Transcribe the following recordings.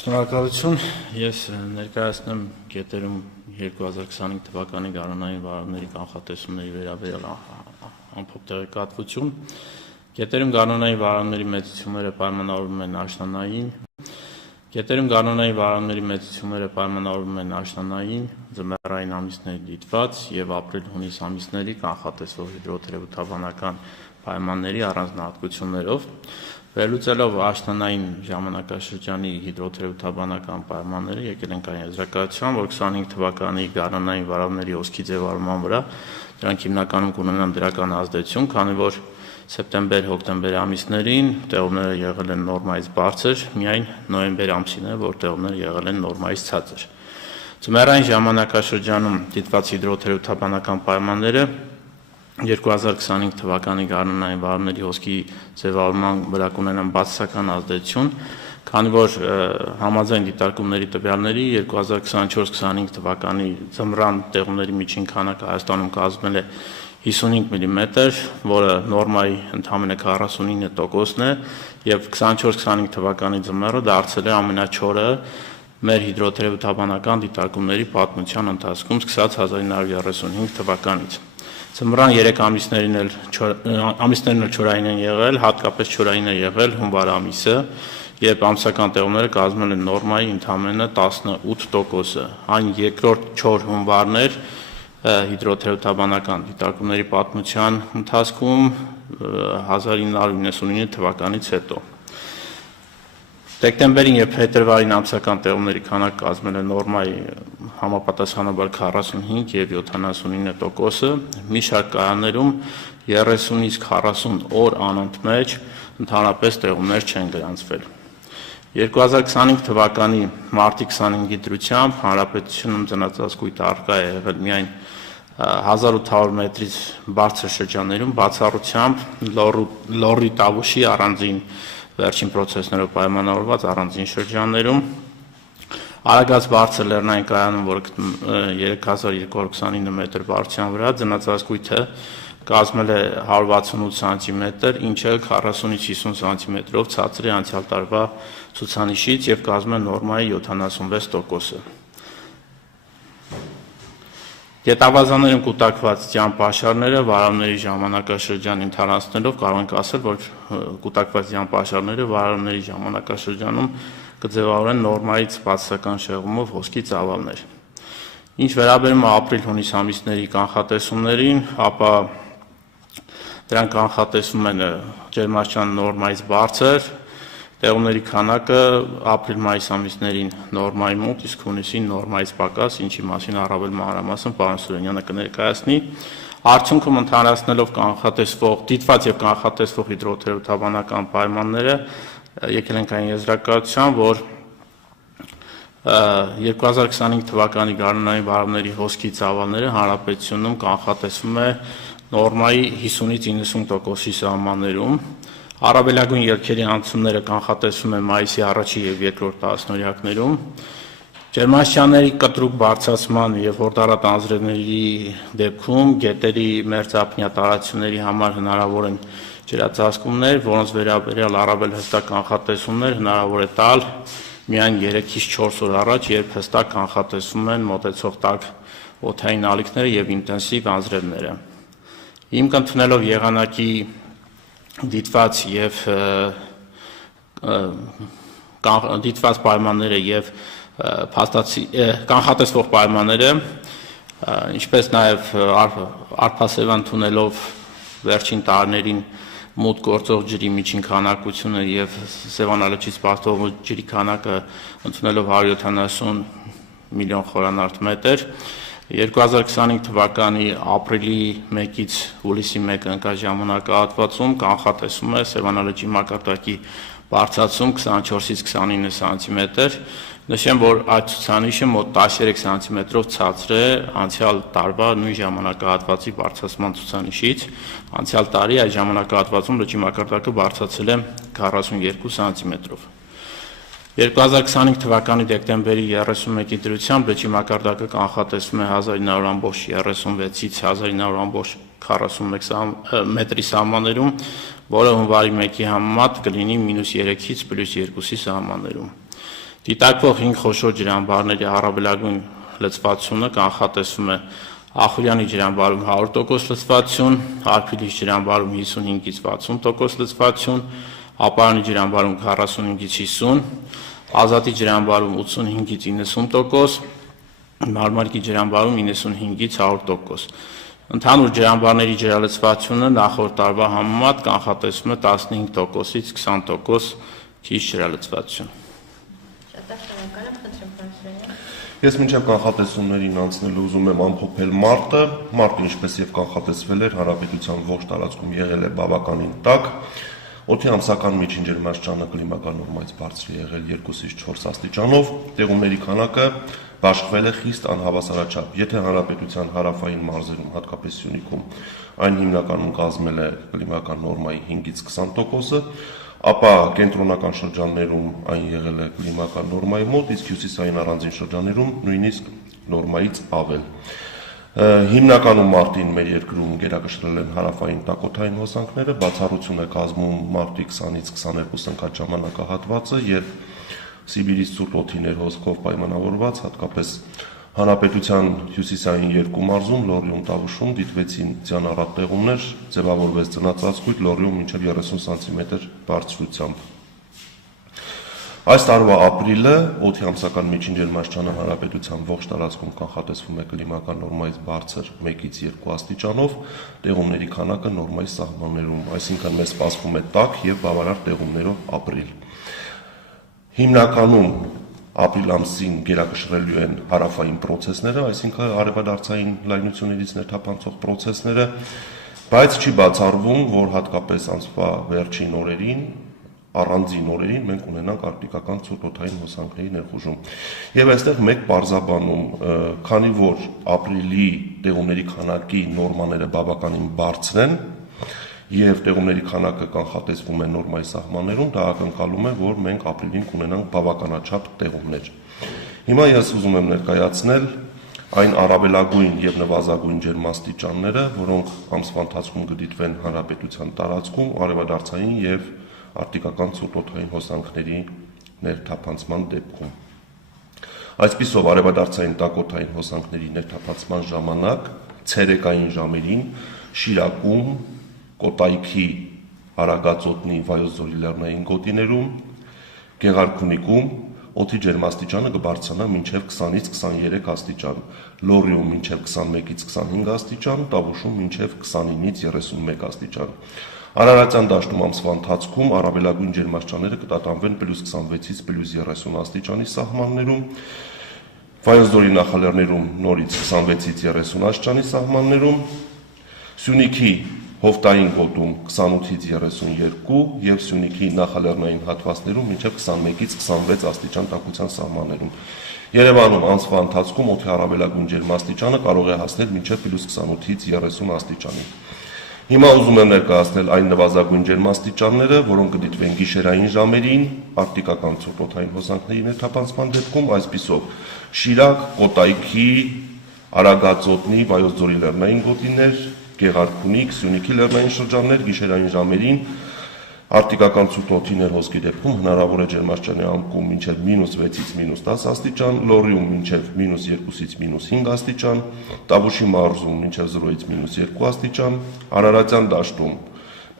Շնորհակալություն, ես ներկայացնեմ կետերում 2025 թվականի գարնանային վարումների կանխատեսումների վերաբերյալ ամփոփ տեղեկատվություն։ Կետերում գարնանային վարումների մեծությունները պայմանավորվում են աշնանային։ Կետերում գարնանային վարումների մեծությունները պայմանավորվում են աշնանային, ձմեռային ամիսների դիտված եւ ապրիլ-հունիս ամիսների կանխատեսվող հիդրոթերապևտաբանական պայմանների առանձնահատկություններով։ Վերլուծելով աշնանային ժամանակաշրջանի հիդրոթերապևտաբանական պայմանները եկել ենք այն եզրակացության, որ 25 թվականի գարնանային վարավների հոսքի ձևավորման վրա դրանք հիմնականում կունենան դրական ազդեցություն, քանի որ սեպտեմբեր-հոկտեմբեր ամիսներին տեղումները եղել են նորմայից բարձր, միայն նոյեմբեր ամսին է, որ տեղումները եղել են նորմայից ցածր։ Ձմեռային ժամանակաշրջանում դիտված հիդրոթերապևտաբանական պայմանները 2025 թվականի գարնանային վարումների հոսքի ձևավորման վրա կունենան բացասական ազդեցություն, քանի որ համաձայն դիտարկումների տվյալների 2024-25 թվականի ձմռան տեղումների միջին քանակը Հայաստանում կազմել է 55 մմ, որը նորմայի ընդամենը 49%-ն է, եւ 24-25 թվականի ձմեռը դարձել է ամենաչորը մեր հիդրոթերապևտաբանական դիտարկումների պատմության ընթացքում սկսած 1935 թվականից։ Ձմռան 3 ամիսներն էլ չորային են եղել, հատկապես չորային է եղել հունվար ամիսը, երբ ամսական տեղումները կազմել են նորմայի ընդամենը 18%-ը։ Այն երկրորդ չոր հունվարն էր հիդրոթերապևտաբանական դիտարկումների պատմության ընթացքում 1999 թվականից հետո։ Դեկտեմբերին եւ փետրվարին ամսական տեղումների քանակը կազմել է նորմայի համապատասխանաբար 45 եւ 79%-ը, մի շարք կայաններում 30-ից 40 օր անընդմեջ ընդհանրապես տեղումներ չեն գրանցվել։ 2025 թվականի մարտի 25-ի դրությամբ հանրապետությունում ծնածածկույթ առկա է եղել միայն 1800 մետրից բարձր շրջաններում, բացառությամբ Լոռի Տավուշի առանձին վերջին պրոցեսներով պայմանավորված առանձին շրջաններում, Արագած բարձր լեռնային կայանում, որը 3229 մետր բարձրության վրա, ծնածածկույթը կազմել է 168 սանտիմետր, ինչը 40-ից 50 սանտիմետրով ցածր է անցյալ տարվա ցուցանիշից եւ կազմել է նորմայի 76%-ը։ Գետավազաներում կուտակված ջրապաշարները վարավների ժամանակաշրջան ընթացնելով կարող ենք ասել, որ կուտակված ջրապաշարները վարավների ժամանակաշրջանում կձևավորեն նորմայից բացասական շեղումով հոսքի ծավալներ։ Ինչ վերաբերում է ապրիլ-հունիս ամիսների կանխատեսումներին, ապա դրանք կանխատեսվում են ջերմաստիճան նորմայից բարձր, տեղումների քանակը ապրիլ-մայիս ամիսներին նորմայի մոտ, իսկ հունիսին նորմայից պակաս, ինչի մասին առավել մանրամասն պարոն Սուրենյանը կներկայացնի։ Արդյունքում ընդհանրացնելով դիտված եւ կանխատեսվող հիդրոթերապևտաբանական պայմանները, եկել ենք այն եզրակացության, որ 2025 թվականի գարնանային վարումների հոսքի ծավալները հանրապետությունում կանխատեսվում է նորմայի 50-ից 90%-ի սահմաններում, առավելագույն ելքերի անցումները կանխատեսվում են մայիսի առաջին եւ երկրորդ տասնօրյակներում, ջերմաստիճանների կտրուկ բարձրացման եւ հորդառատ անձրևների դեպքում գետերի մերձափնյա տարածությունների համար հնարավոր են ջրածածկումներ, որոնց վերաբերյալ առավել հստակ կանխատեսումներ հնարավոր է տալ միայն 3-ից 4 օր առաջ, երբ հստակ կանխատեսվում են մոտեցող տաք օդային ալիքները եւ ինտենսիվ անձրևները։ Հիմք ընդունելով եղանակի դիտված պայմանները եւ կանխատեսվող պայմանները, ինչպես նաեւ արտասեւան ընդունելով վերջին տարիներին մուտք գործող ջրի միջին քանակությունը եւ Սևանալճից պարտվող ջրի քանակը ընդունելով 170 միլիոն խորանարդ մետր, 2025 թվականի ապրիլի 1-ից հուլիսի 1 ընկած ժամանակահատվածում կանխատեսվում է Սևանալճի մակարդակի բարձրացում 24-ից 29 սանտիմետր, նշեմ, որ այդ ցուցանիշը մոտ 13 սանտիմետրով ցածր է անցյալ տարվա նույն ժամանակահատվածի բարձրացման ցուցանիշից, անցյալ տարի այդ ժամանակահատվածում լճի մակարդակը բարձրացել է 42 սանտիմետրով։ 2025 թվականի դեկտեմբերի 31-ի դրությամբ լճի մակարդակը կանխատեսվում է 1900.36-ից 1900.41 մետրի սահմաններում, որը հունվարի 1-ի համեմատ կլինի -3-ից +2-ի սահմաններում։ Դիտարկվող 5 խոշոր ջրամբարների առավելագույն լցվածությունը կանխատեսվում է Ախուրյանի ջրամբարում 100% լցվածություն, Արփիլի ջրամբարում 55-ից 60% լցվածություն, Ապարանի ջրամբարում 45-ից 50, Ազատի ջրամբարում 85-ից 90%, Մարմարքի ջրամբարում 95-ից 100%։ Ընդհանուր ջրամբարների ջրալցվածությունը նախորդ տարվա համեմատ կանխատեսվում է 15%-ից 20% քիչ ջրալցվածություն։ Ես մինչև կանխատեսումներին անցնելու ուզում եմ ամփոփել մարտը, ինչպես եւ կանխատեսվել էր հանրապետության ողջ տարածքում եղել է բավականին տաք, օդի ամսական միջին ջերմաստիճանը կլիմական նորմայից բարձր է եղել 2-ից 4 աստիճանով, տեղումների քանակը բաշխվել է խիստ անհավասարաչափ, եթե հանրապետության հարավային մարզերում, հատկապես Սյունիքում, այն հիմնականում կազմել է կլիմական նորմայի 5-ից 20%-ը, ապա կենտրոնական շրջաններում այն եղել է կլիմական նորմայի մոտ, իսկ հյուսիսային առանձին շրջաններում նույնիսկ նորմայից ավել։ Հիմնականում մարտին մեր երկրում գերակշռել են հարավային տաքոթային հոսանքները, բացառություն է կազմում մարտի 20-ից 22 ընկած ժամանակահատվածը եւ Սիբիրից ցուրտ օդի ներհոսքով պայմանավորված, հատկապես հանրապետության հյուսիսային երկու մարզում Լոռիում, Տավուշում դիտվեցին ձյանառատ տեղումներ, ձևավորվեց ծնածածկույթ Լոռիում մինչև 30 սանտիմետր բարձրությամբ։ Այս տարվա ապրիլը օդի ամսական միջին ջերմաստիճանը հանրապետության ողջ տարածքում կանխատեսվում է կլիմական նորմայից բարձր 1-ից 2 աստիճանով, տեղումների քանակը նորմայի սահմաններում, այսինքն մեզ սպասվում է տաք եւ բավարար տեղումներով ապրիլ։ Հիմնականում ապրիլ ամսին գերակշռելու են հարավային պրոցեսները, այսինքն արևադարձային լայնություններից ներթափանցող պրոցեսները, բայց չի բացառվում, որ հատկապես ամսվա վերջին օրերին, առանձին օրերին մենք ունենանք արկտիկական ցուրտ օդային հոսանքների ներխուժում։ Եվ այստեղ մեկ պարզաբանում, քանի որ ապրիլի տեղումների քանակի նորմաները բավականին բարձր են, եւ տեղումների քանակը կանխատեսվում է նորմայի սահմաններում, դա ակնկալում է, որ մենք ապրիլին կունենանք բավականաչափ տեղումներ։ Հիմա ես ուզում եմ ներկայացնել այն առավելագույն եւ նվազագույն ջերմաստիճանները, որոնք ամսվա ընթացքում կդիտվեն հանրապետության տարածքում արևադարձային եւ արկտիկական ցուրտ օդային հոսանքների ներթափանցման դեպքում։ Այսպիսով արևադարձային տաքոթային հոսանքների ներթափանցման ժամանակ ցերեկային ժամերին Շիրակում, Կոտայքի Արագածոտնի Վայոց ձորի լեռնային գոտիներում, Գեղարքունիքում օդի ջերմաստիճանը կբարձրանա մինչև 20-ից 23 աստիճան, Լոռիում մինչև 21-ից 25 աստիճան, Տավուշում մինչև 29-ից 31 աստիճան։ Արարատյան դաշտում ամսվա ընթացքում առավելագույն ջերմաստիճանները կտատանվեն +26-ից +30 աստիճանի սահմաններում, Վայոց ձորի նախալեռներում նորից 26-ից 30 աստիճանի սահմաններում, Սյունիքի Հովտային գոտում 28-ից 32 եւ Սյունիքի նախալեռնային հատվածներում մինչև 21-ից 26 աստիճան տաքության սահմաններում։ Երևանում ամսվա ընթացքում օդի առավելագույն ջերմաստիճանը կարող է հասնել մինչև +28-ից 30 աստիճանի։ Հիմա ուզում եմ ներկայացնել այն նվազագույն ջերմաստիճանները, որոնք կդիտվեն գիշերային ժամերին, արկտիկական ցուրտ օդային հոսանքների ներթափանցման դեպքում, այսպիսով Շիրակ, Կոտայքի, Արագածոտնի, Վայոց ձորի լեռնային գոտիներ, Գեղարքունիք, Սյունիքի լեռնային շրջաններ գիշերային ժամերին արկտիկական ցուրտ օդի ներհոսքի դեպքում հնարավոր է ջերմաստիճանի անկում մինչև -6-ից -10 աստիճան, Լոռիում մինչև -2-ից -5 աստիճան, Տավուշի մարզում մինչև 0-ից -2 աստիճան, Արարատյան դաշտում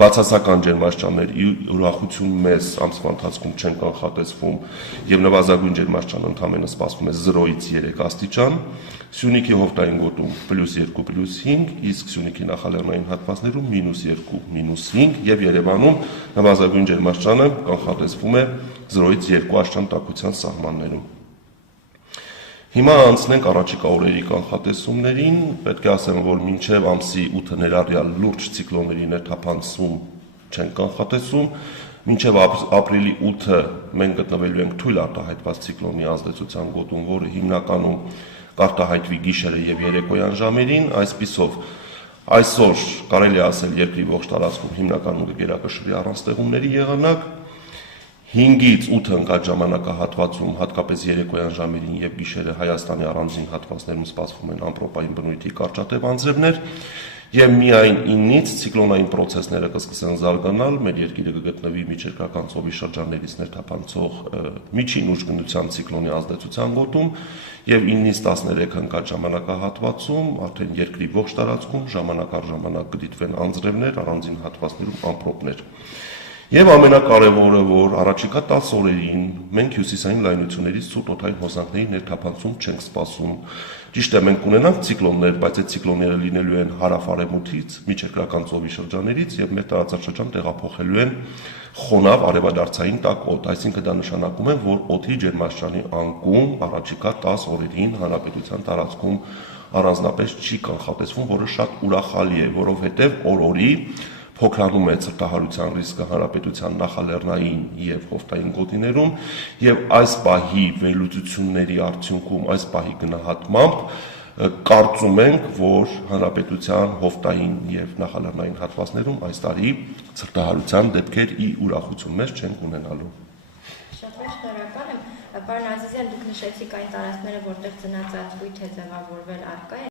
բացասական ջերմաստիճանների ուրախություն մեծ ամսվա ընթացքում չեն կանխատեսվում եւ նվազագույն ջերմաստիճանը ընդամենը սպասվում է 0-ից 3 աստիճան, Սյունիքի Հովտային գոտում +2, +5, իսկ Սյունիքի նախալեռնային հատվածներում -2, -5 եւ Երևանում նվազագույն ջերմաստիճանը կանխատեսվում է 0-ից 2 աստիճան տաքության սահմաններում։ Հիմա անցնենք առաջիկա օրերի կանխատեսումներին, պետք է ասեմ, որ մինչև ամսի 8-ը ներառյալ լուրջ ցիկլոնների ներթափանցում չեն կանխատեսում, մինչև ապրիլի 8-ը մենք գտնվելու ենք թույլ արտահայտված ցիկլոնի ազդեցության գոտում, որը հիմնականում կարտահայտվի գիշերը եւ երեկոյան ժամերին, այսպիսով այսօր կարելի է ասել երկրի ողջ տարածքում հիմնականում կգերակշռի առանց տեղումների եղանակ, 5-ից 8 ընկած ժամանակահատվածում, հատկապես երեկոյան ժամերին եւ գիշերը Հայաստանի առանձին հատվածներում սպասվում են ամպրոպային բնույթի կարճատև անձրևներ, Եվ միայն 9-ից ցիկլոնային process-ները կսկսեն զարգանալ, մեր երկիրը կգտնվի միջերկրական ծովի շրջաններից ներթափանցող միջին ուժգնության ցիկլոնի ազդեցության գոտում, եւ 9-ից 13 հնկած ժամանակահատվածում արդեն երկրի ողջ տարածքում ժամանակ առ ժամանակ կդիտվեն անձրևներ, առանձին հատվածներում ամպրոպներ։ Եվ ամենակարևորը, որ առաջիկա 10 օրերին մենք հյուսիսային լայնություններից ցուրտ օդային հոսանքների ներթափանցում չենք սպասում։ Ճիշտ է, մենք ունենանք ցիկլոններ, բայց այդ ցիկլոնները լինելու են հարավ-արևմուտքից, միջերկրական ծովի շրջաներից եւ մեր տարածաշրջան տեղափոխելու են խոնավ արևադարձային տաք օդ, այսինքն դա նշանակում է, որ օդի ջերմաստիճանի անկում առաջիկա 10 օրերին հանրապետության տարածքում առանձնապես չի կանխատեսվում, որը շատ ուրախալի է, որովհետեւ օր-օրի փոքրանում է ցրտահարության ռիսկը հանրապետության նախալեռնային եւ հովտային գոտիներում եւ այս պահի վերլուծությունների արդյունքում այս պահի գնահատմամբ կարծում ենք, որ հանրապետության հովտային եւ նախալեռնային հատվածներում այս տարի ցրտահարության դեպքեր ի ուրախություն մեծ չենք ունենալու։ Շատ մեծ շնորհակալ եմ։ Պարոն Ազիզյան, դուք նշեցիք այն տարածքները, որտեղ ծնածածկույթ է ձևավորվել առկա է։